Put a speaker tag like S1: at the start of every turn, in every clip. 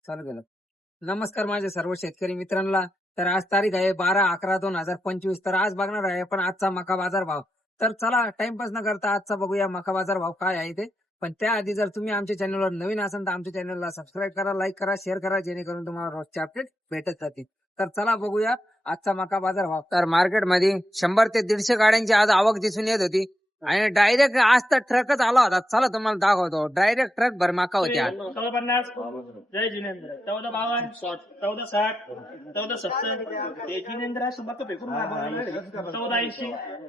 S1: चालू केलं. नमस्कार माझ्या सर्व शेतकरी मित्रांना. तर आज तारीख आहे 12/11/2025. तर आज बघणार आहे पण आजचा मका बाजार भाव. तर चला टाइमपास न करता आजचा बघूया मका बाजार भाव काय आहे ते. पण त्याआधी जर तुम्ही आमच्या चॅनलवर नवीन असाल तर आमच्या चॅनलला सबस्क्राईब करा, लाईक करा, शेअर करा, जेणेकरून तुम्हाला रोजचे अपडेट भेटत जातील. तर चला बघूया आजचा मका बाजार भाव. तर मार्केटमध्ये 100 ते 150 गाड्यांची आज आवक दिसून येत होती आणि डायरेक्ट आज तर ट्रकच आला होता. चला तुम्हाला दाखवतो. डायरेक्ट ट्रक भर मका होती आज.
S2: 1450 जय जिनेंद्र 1452 1460 1470 जय जिनेंद्र सुबह तो फेकून 1480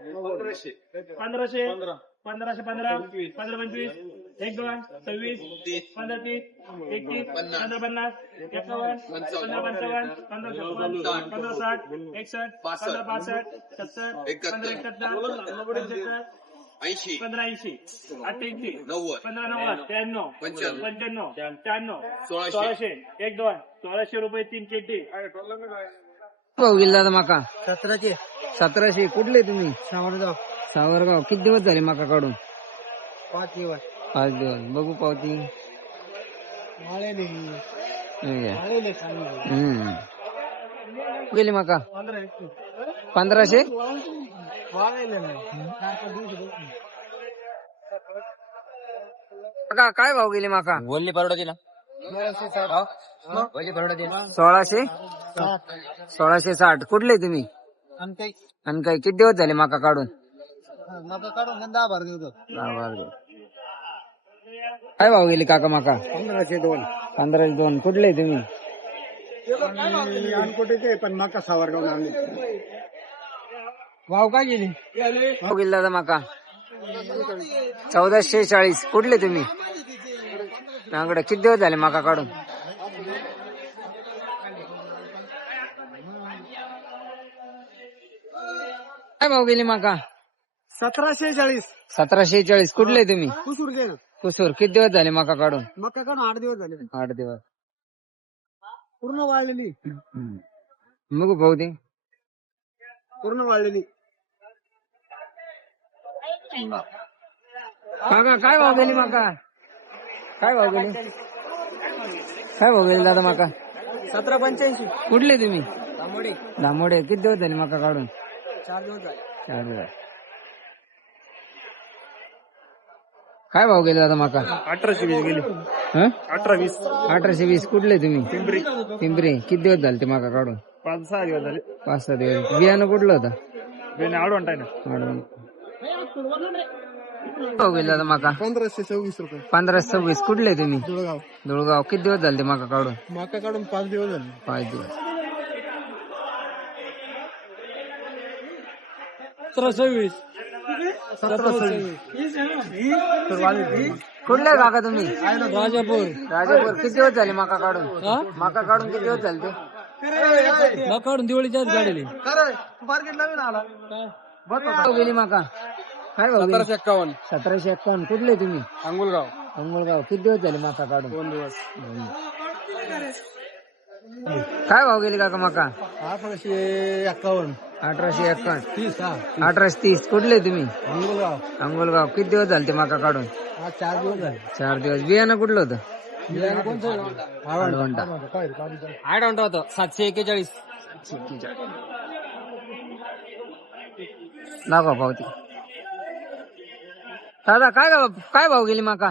S2: 1500 1515 1525 1 2 26 1530 31 1550 51 1555 1556 1560 61 1562 70 1571
S3: 80
S2: 1580 88
S3: 90
S2: 1590 93 95 96
S3: 1600
S2: 1 2 1600 रुपये 3 केटी
S1: भाऊ गेला दादा मका
S2: 1700
S1: कुठले तुम्ही?
S2: सावरगाव
S1: सावरगाव. किती दिवस झाले मका काढून?
S2: 5 दिवस
S1: 5 दिवस. बघू पावती.
S2: माळे नाही
S1: हे घ्या.
S2: माळे नाही चांगले
S1: गेली मका
S2: 1500
S1: 1500.
S2: माळे नाही
S1: मका काय भाव गेली मका?
S4: बोलली परवडा दिला बोलली परवडा दिला
S1: 1660. कुठले तुम्ही? आणि काय किती दिवस झाले मका काढून?
S2: मका काढून 10 भर देतो
S1: 10 दिवस. काय भाव गेली काका मका?
S2: 1502
S1: 1502. कुठले तुम्ही?
S2: अनकोटीचे पण मका सावरगाव आणले
S1: भाव काय गेली? भाव गेली दादा मका 1440. कुठले तुम्ही? नागडे. किती दिवस झाले मका काढून? काय भाव गेली मका?
S2: 1740
S1: 1740. कुठले तुम्ही?
S2: कुसूर घे
S1: कुसूर. किती दिवस झाले मका काढून?
S2: मका काढून 8 दिवस झाले
S1: 8 दिवस.
S2: पूर्ण वाळलेली
S1: मग भाऊ ते
S2: पूर्ण वाळलेली
S1: काका काय भाव गेली मका? काय भाव गेली? काय भाव गेली दादा मका?
S2: 1785
S1: कुठले तुम्ही?
S2: तांबोडी
S1: दामोडे. किती दिवस झाले मका काढून?
S2: 4 दिवस झाले
S1: 4 दिवस. काय भाव गेले दादा मका?
S2: 1820 गेली
S1: हं?
S2: 1820
S1: 1820. कुठले तुम्ही?
S2: पिंपरी
S1: पिंपरी. किती दिवस झाले ते मका काढून?
S2: 5-6 दिवस झाले
S1: 5-6 दिवस. बियाणं कुठलं होतं?
S2: बेने आडवण टाय ना
S1: भाव गेले दादा मका?
S2: 1526 रुपये
S1: 1526. कुठले तुम्ही?
S2: दुळगाव
S1: धुळगाव. किती दिवस झाले ते मका काढून?
S2: मका काढून 5 दिवस झाले
S1: 5 दिवस.
S2: 1726
S1: कुठले काका तुम्ही?
S2: राजापूर
S1: राजापूर. किती दिवस झाले मका काढून? मका काढून किती दिवस झाले ते?
S2: मका काढून दिवाळीच्याच गाडीली
S1: काय भाव गेली मका? काय भाव गेली?
S2: 1751
S1: 1751. कुठले तुम्ही?
S2: अंगुलगाव
S1: अंगुळगाव. किती दिवस झाले मका काढून?
S2: 2 दिवस
S1: काय भाव गेली काका मका?
S2: 1851
S1: 1851.
S2: 30 हा
S1: 1830. कुठले तुम्ही?
S2: अंगुलगाव
S1: अंगुलगाव. किती दिवस झाले ते मका काढून?
S2: हा 4 दिवस झाले
S1: 4 दिवस. बियाणं कुठलं होतं?
S2: आडवंटा आडवंटा होतं 741
S1: दाखवा पावती. दादा काय भाव गेली मका?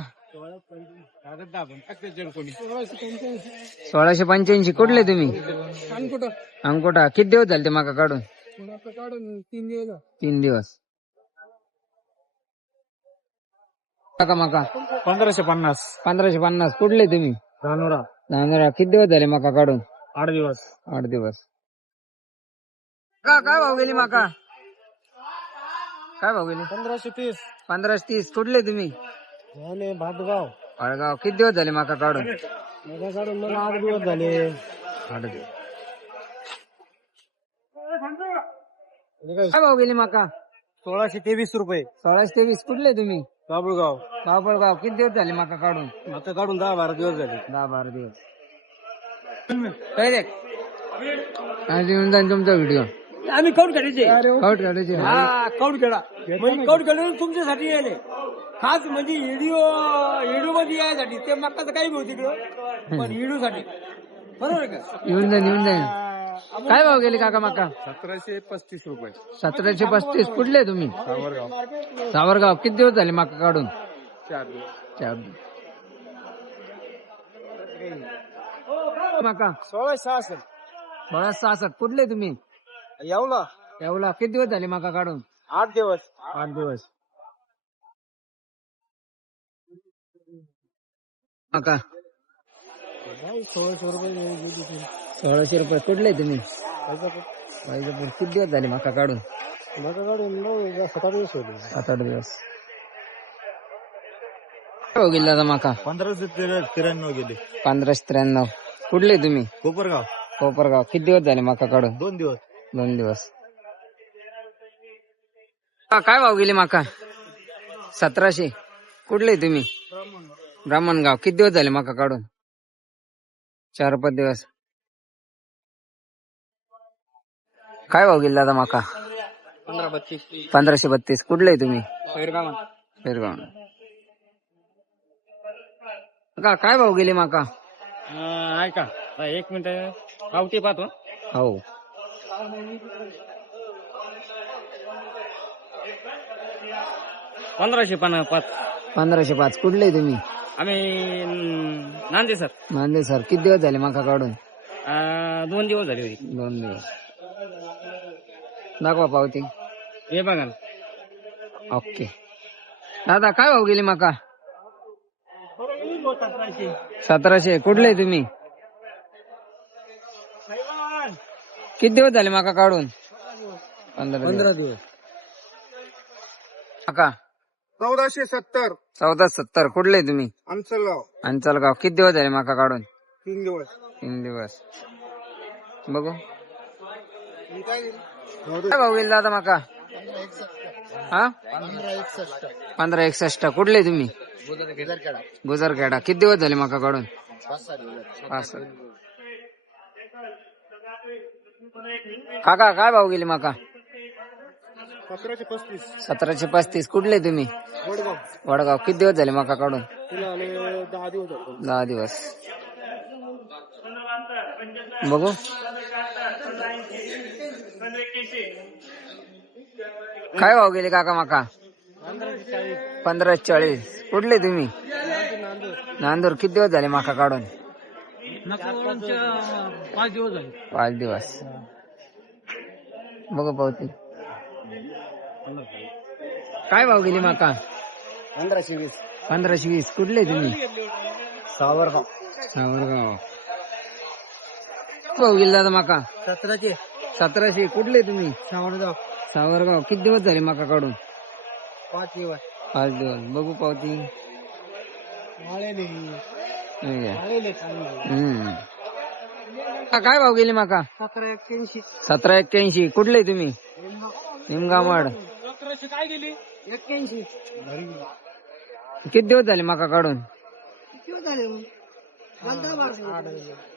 S1: 1685. कुठले तुम्ही? अंकोटा. किती दिवस झाले ते मका काढून?
S2: काढून 3 दिवस
S1: 3 दिवस. काका मका
S2: 1550
S1: 1550. कुठले तुम्ही?
S2: धानोरा
S1: नांदुरा. किती दिवस झाले मका काढून?
S2: 8 दिवस
S1: 8 दिवस. काय भाव गेली मका? काय भाव गेली?
S2: 1530
S1: 1530. कुठले तुम्ही?
S2: झाले भातगाव
S1: अळगाव. किती दिवस झाले मका काढून?
S2: मका काढून मला 8 दिवस झाले
S1: 8 दिवस. काय भाव गेली मका?
S2: 1623 रुपये
S1: 1623. कुठले तुम्ही?
S2: बाबुळगाव
S1: बाबळगाव. किती दिवस झाले मका काढून?
S2: मका काढून 10-12 दिवस झाले
S1: 10-12 दिवस. आज येऊन जाईल तुमचा व्हिडिओ.
S2: आम्ही कौट काढायचे
S1: कौट काढायची ना?
S2: हा कौट खेळा म्हणजे कौट खेळून तुमच्यासाठी यायले खास म्हणजे व्हिडिओ मध्ये यायसाठी ते मक्काचं काही होती तिकडं पण व्हिडिओ साठी बरोबर आहे का?
S1: येऊन जाईन काय भाव गेले काका मका?
S3: 1735 रुपये.
S1: 1735. कुठले तुम्ही?
S3: सावरगाव.
S1: सावरगाव. किती दिवस झाले मका काढून?
S3: 4 दिवस.
S1: 4 दिवस. मका
S2: 1666
S1: 1666. कुठले तुम्ही?
S2: येवला
S1: येवला. किती दिवस झाले मका काढून?
S2: 8 दिवस.
S1: 8 दिवस. मका
S2: 1600 रुपये
S1: 1600 रुपये. कुठले तुम्ही? वैजापूर. किती दिवस झाले मका काढून?
S2: 7 दिवस होते.
S1: 7-8 दिवस. काय गेला आता मका?
S3: 1593 गेले.
S1: 1593. कुठले तुम्ही?
S3: कोपरगाव.
S1: कोपरगाव. किती दिवस झाले मका काढून?
S3: 2 दिवस.
S1: 2 दिवस. काय भाव गेले मका? 1700. कुठले तुम्ही? ब्राह्मणगाव. किती दिवस झाले मका काढून? 4-5 दिवस. काय भाव गेला आता मका?
S2: 1532
S1: 1532. कुठले तुम्ही?
S2: पैरगाव.
S1: काय भाव गेले मका?
S2: ऐका 1 मिनिट पावती पाहतो.
S1: हो.
S2: 1505.
S1: 1505. कुठले तुम्ही?
S2: आम्ही नांदे सर.
S1: नांदे सर. किती दिवस झाले मका काढून?
S2: 2 दिवस झाले होते.
S1: 2 दिवस. दाखवा पावती.
S2: हे बघा ना.
S1: ओके. दादा काय भाव गेली मका? 1700. कुठले तुम्ही? किती दिवस झाले मका काढून? 15 दिवस. मका
S3: 1470.
S1: 1470. कुठले तुम्ही?
S3: अंचलगाव.
S1: अंचलगाव. किती दिवस झाले मका काढून?
S3: 3 दिवस.
S1: 3 दिवस. बघू काय भाव गेला आता मका? हा 1561. कुठले तुम्ही? गुजरखेडा. किती दिवस झाले मका काढून? 5-6. काका काय भाव गेली मका?
S3: 1735.
S1: 1735. कुठले तुम्ही?
S3: वडगाव.
S1: वडगाव. किती दिवस झाले मका काढून?
S3: तुला आले 10 दिवस.
S1: 10 दिवस. बघू काय भाव गेले काका मका? 1540. कुठले तुम्ही? नांदूर. किती दिवस झाले मका काढून?
S2: 5 दिवस झाले.
S1: 5 दिवस. बघू पावती. काय भाव गेली मका?
S2: 1520.
S1: 1520. कुठले तुम्ही?
S2: सावरगाव.
S1: सावरगाव. भाव गेला दादा मका?
S2: 1700.
S1: 1700. कुठले तुम्ही?
S2: सावरगाव.
S1: सावरगाव. किती दिवस झाले मका काढून?
S2: 5 दिवस.
S1: 5 दिवस. बघू पावती. काय भाव गेली मका?
S2: 1781.
S1: 1781. कुठले तुम्ही? निमगामड.
S2: 1700 काय गेली? 81.
S1: किती दिवस झाले मका काढून?
S2: किती झाले?